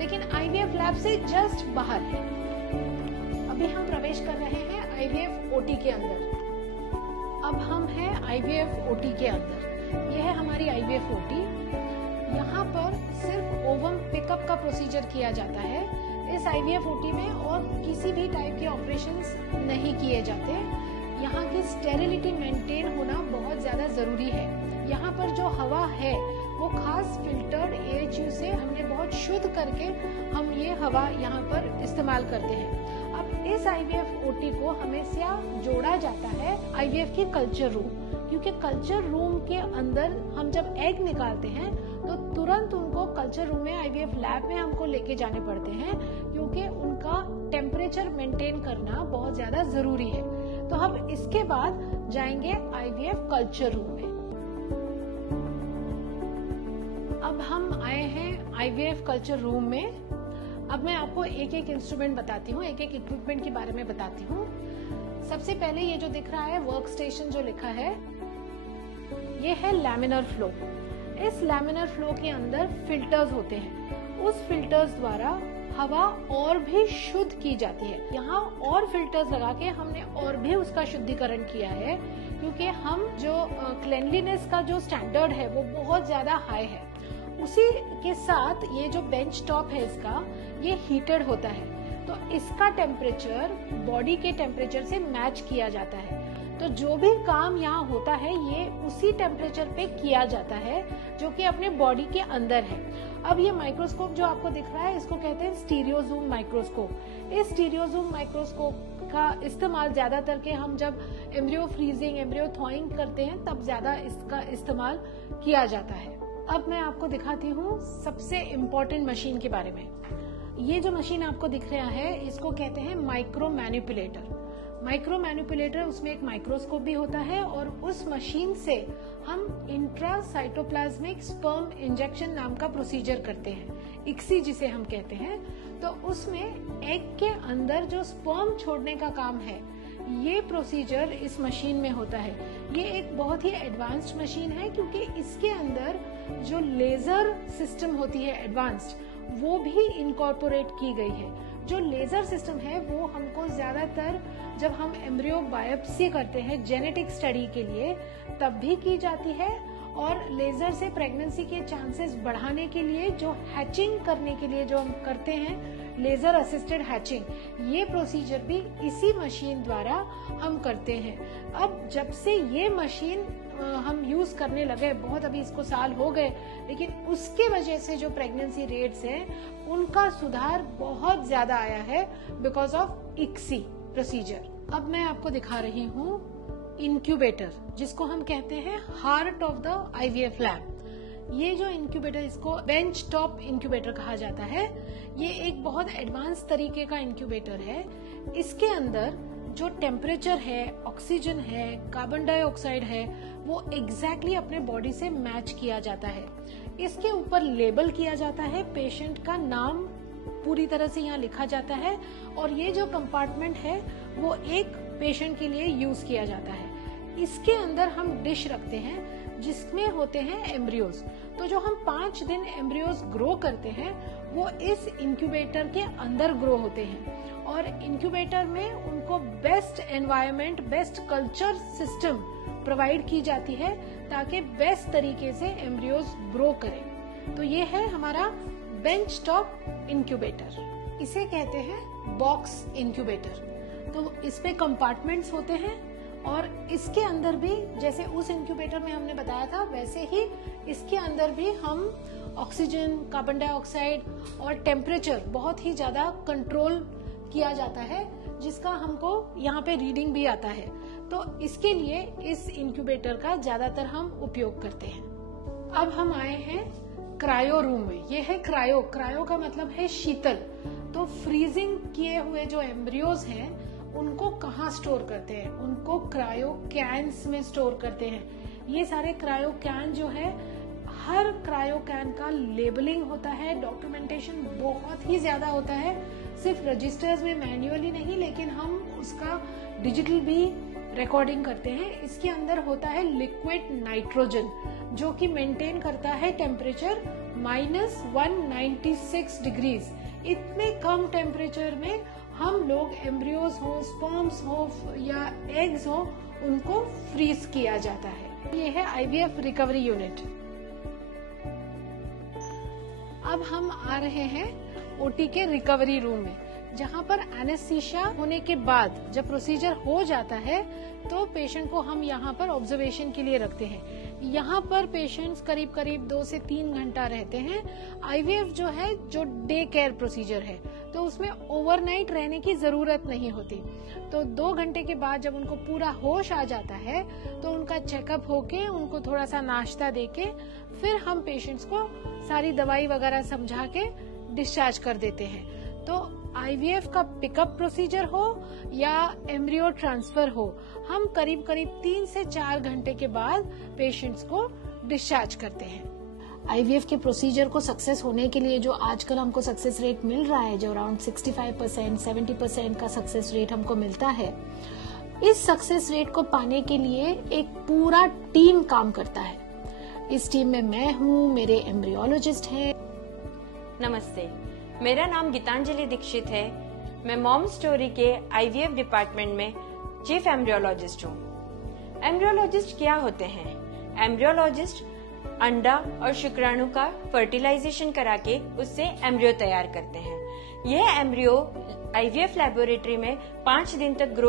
लेकिन IVF lab से just बाहर है। अभी हम प्रवेश कर रहे हैं आईवीएफ ओटी के अंदर। अब हम हैं आईवीएफ ओटी के अंदर। यह है हमारी आईवीएफ ओटी। यहाँ पर सिर्फ ओवम पिकअप का प्रोसीजर किया जाता है इस आईवीएफ ओटी में, और किसी भी टाइप के ऑपरेशंस नहीं किए जाते। यहाँ की स्टेरिलिटी मेंटेन होना बहुत ज्यादा जरूरी है। यहाँ पर जो हवा है वो खास फिल्टर्ड AHU से हमने बहुत शुद्ध करके हम ये हवा यहाँ पर इस्तेमाल करते हैं। अब इस आईवीएफ ओटी को हमेशा जोड़ा जाता है आईवीएफ की कल्चर रूम, क्योंकि कल्चर रूम के अंदर हम जब एग निकालते हैं तो तुरंत उनको कल्चर रूम में आईवीएफ लैब में हमको लेके जाने पड़ते हैं, क्योंकि उनका टेम्परेचर मेंटेन करना बहुत ज्यादा जरूरी है। तो हम इसके बाद जाएंगे आईवीएफ कल्चर रूम में। अब हम आए हैं आईवीएफ कल्चर रूम में। अब मैं आपको एक एक इंस्ट्रूमेंट बताती हूँ, एक एक इक्विपमेंट के बारे में बताती हूँ। सबसे पहले ये जो दिख रहा है वर्क स्टेशन जो लिखा है, ये है लैमिनर फ्लो। इस लैमिनर फ्लो के अंदर फिल्टर्स होते हैं। उस फिल्टर्स द्वारा हवा और भी शुद्ध की जाती है। यहाँ और फिल्टर्स लगा के हमने और भी उसका शुद्धिकरण किया है, क्योंकि हम जो क्लेanलीनेस का जो स्टैंडर्ड है वो बहुत ज्यादा हाई है। उसी के साथ ये जो बेंच टॉप है इसका, ये हीटेड होता है, तो इसका टेम्परेचर बॉडी के टेम्परेचर से मैच किया जाता है। तो जो भी काम यहाँ होता है ये उसी टेम्परेचर पे किया जाता है जो कि अपने बॉडी के अंदर है। अब ये माइक्रोस्कोप जो आपको दिख रहा है इसको कहते हैं स्टीरियोजूम माइक्रोस्कोप। इस स्टीरियोजूम माइक्रोस्कोप का इस्तेमाल ज्यादातर के हम जब एम्ब्रियो फ्रीजिंग, एम्ब्रियो थॉइंग करते हैं तब ज्यादा इसका इस्तेमाल किया जाता है। अब मैं आपको दिखाती हूँ सबसे इम्पोर्टेंट मशीन के बारे में। ये जो मशीन आपको दिख रहा है इसको कहते हैं माइक्रो मैनिपुलेटर। माइक्रो मैनिपुलेटर, उसमें एक माइक्रोस्कोप भी होता है, और उस मशीन से हम इंट्रासाइटोप्लाज्मिक स्पर्म इंजेक्शन नाम का प्रोसीजर करते हैं, ICSI जिसे हम कहते हैं। तो उसमें एग के अंदर जो स्पर्म छोड़ने का काम है ये प्रोसीजर इस मशीन में होता है। ये एक बहुत ही एडवांस्ड मशीन है, क्योंकि इसके अंदर जो लेजर सिस्टम होती है एडवांस्ड, वो भी इनकॉर्पोरेट की गई है। जो लेजर सिस्टम है वो हमको ज्यादातर जब हम एम्ब्रियो बायोप्सी करते हैं जेनेटिक स्टडी के लिए तब भी की जाती है, और लेजर से प्रेगनेंसी के चांसेस बढ़ाने के लिए जो हैचिंग करने के लिए जो हम करते हैं लेजर असिस्टेड हैचिंग, ये प्रोसीजर भी इसी मशीन द्वारा हम करते हैं। अब जब से ये मशीन हम यूज करने लगे, बहुत अभी इसको साल हो गए, लेकिन उसके वजह से जो प्रेगनेंसी रेट्स हैं उनका सुधार बहुत ज्यादा आया है बिकॉज ऑफ ICSI प्रोसीजर। अब मैं आपको दिखा रही हूँ इंक्यूबेटर, जिसको हम कहते हैं heart of the IVF lab. ये जो इंक्यूबेटर, इसको बेंच टॉप इंक्यूबेटर कहा जाता है। ये एक बहुत एडवांस तरीके का इंक्यूबेटर है। इसके अंदर जो टेम्परेचर है, ऑक्सीजन है, कार्बन डाइऑक्साइड है, वो एग्जैक्टली अपने बॉडी से मैच किया जाता है। इसके ऊपर लेबल किया जाता है, पेशेंट का नाम पूरी तरह से यहाँ लिखा जाता है, और ये जो कंपार्टमेंट है वो एक पेशेंट के लिए यूज किया जाता है। इसके अंदर हम डिश रखते हैं जिसमें होते हैं एम्ब्रियोज। तो जो हम 5 दिन एम्ब्रियोज ग्रो करते हैं वो इस इंक्यूबेटर के अंदर ग्रो होते हैं, और इंक्यूबेटर में उनको best environment, best culture system provide की जाती है ताकि बेस्ट तरीके से एम्ब्रियोज ग्रो करें। तो ये है हमारा बेंच टॉप इंक्यूबेटर। इसे कहते हैं बॉक्स इंक्यूबेटर। तो इसमें कंपार्टमेंट्स होते हैं, और इसके अंदर भी जैसे उस इंक्यूबेटर में हमने बताया था वैसे ही इसके अंदर भी हम ऑक्सीजन, कार्बन डाइऑक्साइड और टेम्परेचर बहुत ही ज्यादा कंट्रोल किया जाता है, जिसका हमको यहाँ पे रीडिंग भी आता है। तो इसके लिए इस इंक्यूबेटर का ज्यादातर हम उपयोग करते हैं। अब हम आए हैं क्रायो रूम में। ये है क्रायो। क्रायो का मतलब है शीतल। तो फ्रीजिंग किए हुए जो एम्ब्रियोज हैं उनको कहाँ स्टोर करते हैं? उनको क्रायो कैन्स में स्टोर करते हैं। ये सारे क्रायो कैन जो है, हर क्रायो कैन का लेबलिंग होता है, डॉक्यूमेंटेशन बहुत ही ज्यादा होता है। सिर्फ रजिस्टर्स में मैन्युअली नहीं, लेकिन हम उसका डिजिटल भी रिकॉर्डिंग करते हैं। इसके अंदर होता है लिक्विड नाइट्रोजन, जो कि मेंटेन करता है टेम्परेचर -196 डिग्रीज, इतने कम टेम्परेचर में हम लोग एम्ब्रियोज हो, स्पर्म्स हो या एग्स हो, उनको फ्रीज किया जाता है। ये है आईवीएफ रिकवरी यूनिट। अब हम आ रहे हैं ओटी के रिकवरी रूम में, जहां पर एनेस्थीसिया होने के बाद जब प्रोसीजर हो जाता है तो पेशेंट को हम यहाँ पर ऑब्जर्वेशन के लिए रखते हैं। यहाँ पर पेशेंट्स करीब करीब 2 से 3 घंटा रहते हैं। आईवीएफ जो है, जो डे केयर प्रोसीजर है, तो उसमें ओवरनाइट रहने की जरूरत नहीं होती। तो 2 घंटे के बाद जब उनको पूरा होश आ जाता है तो उनका चेकअप होके, उनको थोड़ा सा नाश्ता देके, फिर हम पेशेंट्स को सारी दवाई वगैरह समझा के डिस्चार्ज कर देते हैं। तो आईवीएफ का पिकअप प्रोसीजर हो या एम्ब्रियो ट्रांसफर हो, हम करीब करीब 3 से 4 घंटे के बाद पेशेंट्स को डिस्चार्ज करते हैं। आईवीएफ के प्रोसीजर को सक्सेस होने के लिए जो आजकल हमको सक्सेस रेट मिल रहा है, जो अराउंड 65%, 70% का सक्सेस रेट हमको मिलता है, इस सक्सेस रेट को पाने के लिए एक पूरा टीम काम करता है। इस टीम में मैं हूँ, मेरे एम्ब्रियोलॉजिस्ट हैं। नमस्ते, मेरा नाम गीतांजलि दीक्षित है। मैं मॉम स्टोरी के आईवीएफ डिपार्टमेंट में चीफ एम्ब्रियोलॉजिस्ट हूँ। एम्ब्रियोलॉजिस्ट क्या होते हैं? एम्ब्रियोलॉजिस्ट अंडा और शुक्राणु का फर्टिलाइजेशन करा के उससे एम्ब्रियो तैयार करते हैं। यह एम्ब्रियो आईवीएफ लेबोरेटरी में 5 दिन तक ग्रो